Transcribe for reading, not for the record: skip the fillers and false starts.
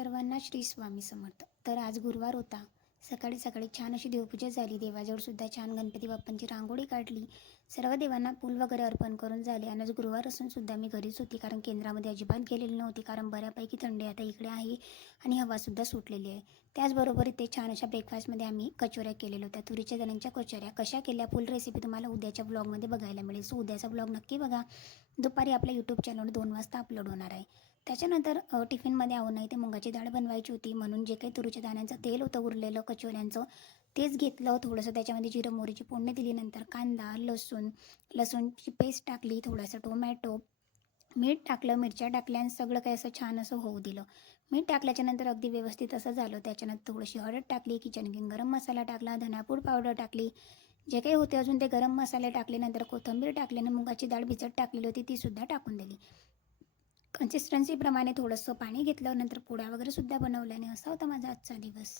सर्वांना श्री स्वामी समर्थ. तर आज गुरुवार होता. सकाळी सकाळी छान अशी देवपूजा झाली. देवाजवळ सुद्धा छान गणपती बाप्पांची रांगोळी काढली. सर्व देवांना फूल वगैरे अर्पण करून झाले. आणि आज गुरुवार असून सुद्धा मी घरीच होती, कारण केंद्रामध्ये अजिबात गेलेली नव्हती, कारण बऱ्यापैकी थंडी आता इकडे आहे आणि हवासुद्धा सुटलेली आहे. त्याचबरोबर इथे छान अशा ब्रेकफास्टमध्ये आम्ही कचोऱ्या केलेल्या होत्या, तुरीच्या दाण्यांच्या कचोऱ्या. कशा केल्या फुल रेसिपी तुम्हाला उद्याच्या ब्लॉगमध्ये बघायला मिळेल. सो उद्याचा ब्लॉग नक्की बघा. दुपारी आपल्या यूट्यूब चॅनलवर 2 वाजता अपलोड होणार आहे. त्याच्यानंतर टिफिनमध्ये नाही ते मुगाची डाळ बनवायची होती, म्हणून जे काही तुरीच्या दाण्यांचं तेल होतं उरलेलं कचोऱ्यांचं तेच घेतलं. थोडंसं त्याच्यामध्ये जिरं मोहरीची फोडणी दिली. नंतर कांदा, लसूणची पेस्ट टाकली, थोडंसं टोमॅटो, मीठ टाकलं, मिरच्या टाकल्या आणि सगळं काही असं छान असं होऊ दिलं. मीठ टाकल्याच्यानंतर अगदी व्यवस्थित असं झालं. त्याच्यानंतर थोडीशी हळद टाकली, किचन किंग गरम मसाला टाकला, धनापूड पावडर टाकली, जे काही होते अजून ते गरम मसाले टाकले. नंतर कोथिंबीर टाकली आणि मुगाची डाळ भिजत टाकलेली होती तीसुद्धा टाकून दिली. कन्सिस्टन्सीप्रमाणे थोडंसं पाणी घेतलं. नंतर पोळ्या वगैरे सुद्धा बनवल्याने असा होता माझा आजचा दिवस.